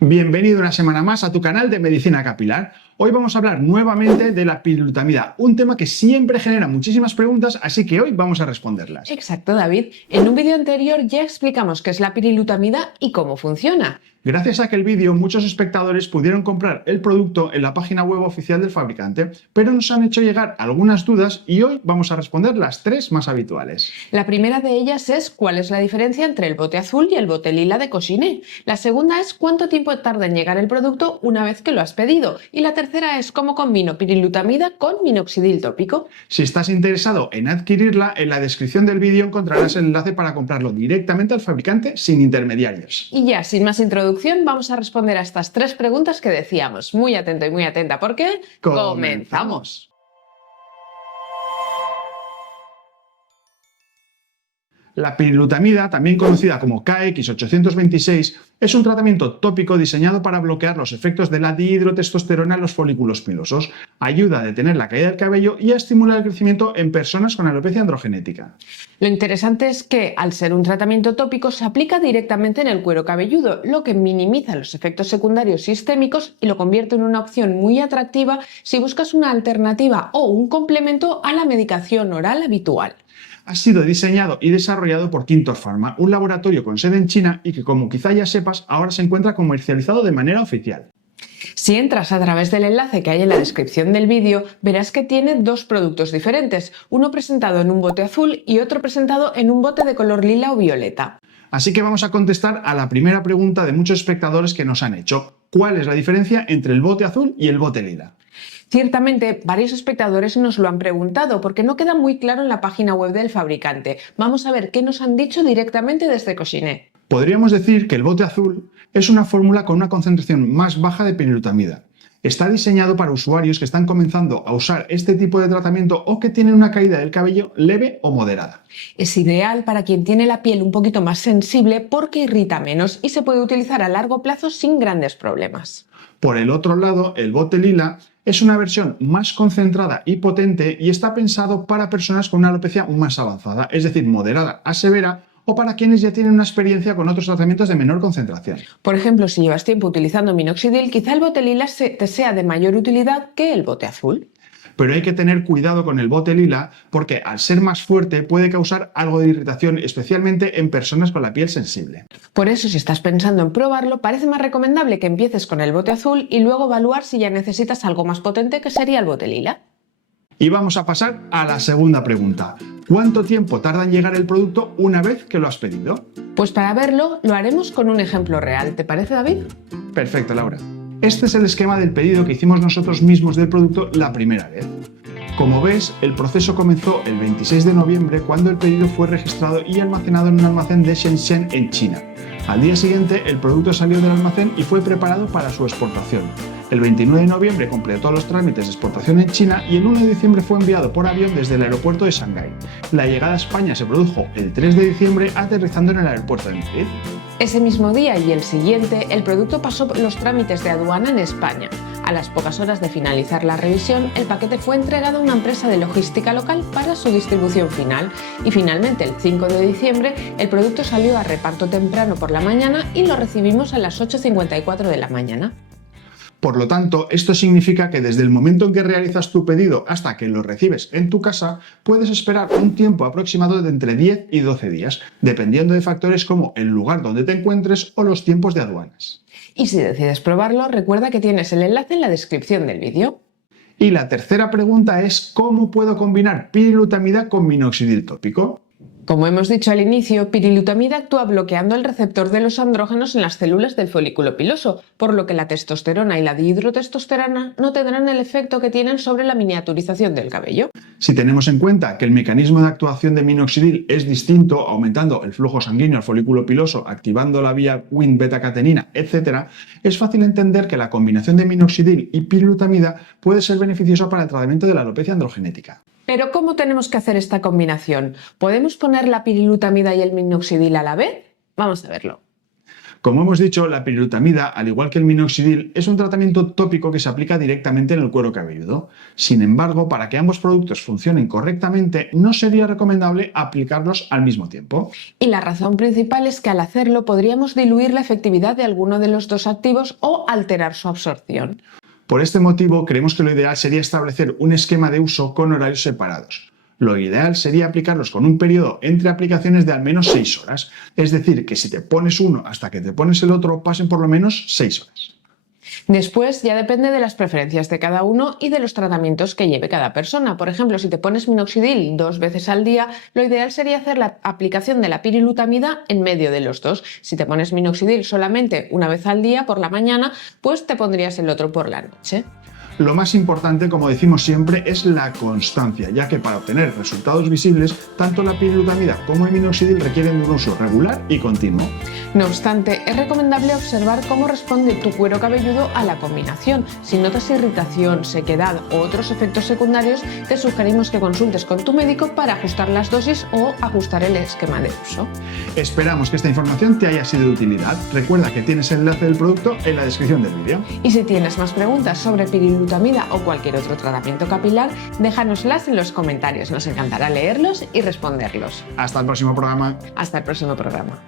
Bienvenido una semana más a tu canal de Medicina Capilar. Hoy vamos a hablar nuevamente de la pirilutamida, un tema que siempre genera muchísimas preguntas, así que hoy vamos a responderlas. Exacto, David. En un vídeo anterior ya explicamos qué es la pirilutamida y cómo funciona. Gracias a aquel vídeo, muchos espectadores pudieron comprar el producto en la página web oficial del fabricante, pero nos han hecho llegar algunas dudas y hoy vamos a responder las tres más habituales. La primera de ellas es cuál es la diferencia entre el bote azul y el bote lila de Cociné. La segunda es cuánto tiempo tarda en llegar el producto una vez que lo has pedido. Y la tercera es cómo combino pirilutamida con minoxidil tópico. Si estás interesado en adquirirla, en la descripción del vídeo encontrarás el enlace para comprarlo directamente al fabricante sin intermediarios. Y ya, sin más introducción, vamos a responder a estas tres preguntas que decíamos. Muy atento y muy atenta, porque ¡comenzamos! La pirilutamida, también conocida como KX826, es un tratamiento tópico diseñado para bloquear los efectos de la dihidrotestosterona en los folículos pilosos, ayuda a detener la caída del cabello y a estimular el crecimiento en personas con alopecia androgenética. Lo interesante es que, al ser un tratamiento tópico, se aplica directamente en el cuero cabelludo, lo que minimiza los efectos secundarios sistémicos y lo convierte en una opción muy atractiva si buscas una alternativa o un complemento a la medicación oral habitual. Ha sido diseñado y desarrollado por Quintor Pharma, un laboratorio con sede en China y que, como quizá ya sepas, ahora se encuentra comercializado de manera oficial. Si entras a través del enlace que hay en la descripción del vídeo, verás que tiene dos productos diferentes, uno presentado en un bote azul y otro presentado en un bote de color lila o violeta. Así que vamos a contestar a la primera pregunta de muchos espectadores que nos han hecho. ¿Cuál es la diferencia entre el bote azul y el bote lila? Ciertamente, varios espectadores nos lo han preguntado porque no queda muy claro en la página web del fabricante. Vamos a ver qué nos han dicho directamente desde Cociné. Podríamos decir que el bote azul es una fórmula con una concentración más baja de pirilutamida. Está diseñado para usuarios que están comenzando a usar este tipo de tratamiento o que tienen una caída del cabello leve o moderada. Es ideal para quien tiene la piel un poquito más sensible porque irrita menos y se puede utilizar a largo plazo sin grandes problemas. Por el otro lado, el bote lila es una versión más concentrada y potente y está pensado para personas con una alopecia más avanzada, es decir, moderada a severa, o para quienes ya tienen una experiencia con otros tratamientos de menor concentración. Por ejemplo, si llevas tiempo utilizando minoxidil, quizá el bote lila te sea de mayor utilidad que el bote azul. Pero hay que tener cuidado con el bote lila porque al ser más fuerte puede causar algo de irritación, especialmente en personas con la piel sensible. Por eso, si estás pensando en probarlo, parece más recomendable que empieces con el bote azul y luego evaluar si ya necesitas algo más potente, que sería el bote lila. Y vamos a pasar a la segunda pregunta. ¿Cuánto tiempo tarda en llegar el producto una vez que lo has pedido? Pues para verlo, lo haremos con un ejemplo real. ¿Te parece, David? Perfecto, Laura. Este es el esquema del pedido que hicimos nosotros mismos del producto la primera vez. Como ves, el proceso comenzó el 26 de noviembre cuando el pedido fue registrado y almacenado en un almacén de Shenzhen en China. Al día siguiente, el producto salió del almacén y fue preparado para su exportación. El 29 de noviembre completó los trámites de exportación en China y el 1 de diciembre fue enviado por avión desde el aeropuerto de Shanghái. La llegada a España se produjo el 3 de diciembre aterrizando en el aeropuerto de Madrid. Ese mismo día y el siguiente, el producto pasó los trámites de aduana en España. A las pocas horas de finalizar la revisión, el paquete fue entregado a una empresa de logística local para su distribución final y finalmente el 5 de diciembre el producto salió a reparto temprano por la mañana y lo recibimos a las 8:54 de la mañana. Por lo tanto, esto significa que desde el momento en que realizas tu pedido hasta que lo recibes en tu casa, puedes esperar un tiempo aproximado de entre 10 y 12 días, dependiendo de factores como el lugar donde te encuentres o los tiempos de aduanas. Y si decides probarlo, recuerda que tienes el enlace en la descripción del vídeo. Y la tercera pregunta es ¿cómo puedo combinar pirilutamida con minoxidil tópico? Como hemos dicho al inicio, pirilutamida actúa bloqueando el receptor de los andrógenos en las células del folículo piloso, por lo que la testosterona y la dihidrotestosterona no tendrán el efecto que tienen sobre la miniaturización del cabello. Si tenemos en cuenta que el mecanismo de actuación de minoxidil es distinto, aumentando el flujo sanguíneo al folículo piloso, activando la vía Wnt-beta-catenina, etc., es fácil entender que la combinación de minoxidil y pirilutamida puede ser beneficiosa para el tratamiento de la alopecia androgenética. Pero ¿cómo tenemos que hacer esta combinación? ¿Podemos poner la pirilutamida y el minoxidil a la vez? Vamos a verlo. Como hemos dicho, la pirilutamida, al igual que el minoxidil, es un tratamiento tópico que se aplica directamente en el cuero cabelludo. Sin embargo, para que ambos productos funcionen correctamente, no sería recomendable aplicarlos al mismo tiempo. Y la razón principal es que al hacerlo podríamos diluir la efectividad de alguno de los dos activos o alterar su absorción. Por este motivo, creemos que lo ideal sería establecer un esquema de uso con horarios separados. Lo ideal sería aplicarlos con un periodo entre aplicaciones de al menos 6 horas, es decir, que si te pones uno hasta que te pones el otro, pasen por lo menos 6 horas. Después ya depende de las preferencias de cada uno y de los tratamientos que lleve cada persona. Por ejemplo, si te pones minoxidil 2 veces al día, lo ideal sería hacer la aplicación de la pirilutamida en medio de los dos. Si te pones minoxidil solamente una vez al día por la mañana, pues te pondrías el otro por la noche. Lo más importante, como decimos siempre, es la constancia, ya que para obtener resultados visibles, tanto la pirilutamida como el minoxidil requieren de un uso regular y continuo. No obstante, es recomendable observar cómo responde tu cuero cabelludo a la combinación. Si notas irritación, sequedad o otros efectos secundarios, te sugerimos que consultes con tu médico para ajustar las dosis o ajustar el esquema de uso. Esperamos que esta información te haya sido de utilidad. Recuerda que tienes el enlace del producto en la descripción del vídeo. Y si tienes más preguntas sobre pirilutamida o cualquier otro tratamiento capilar, déjanoslas en los comentarios. Nos encantará leerlos y responderlos. Hasta el próximo programa. Hasta el próximo programa.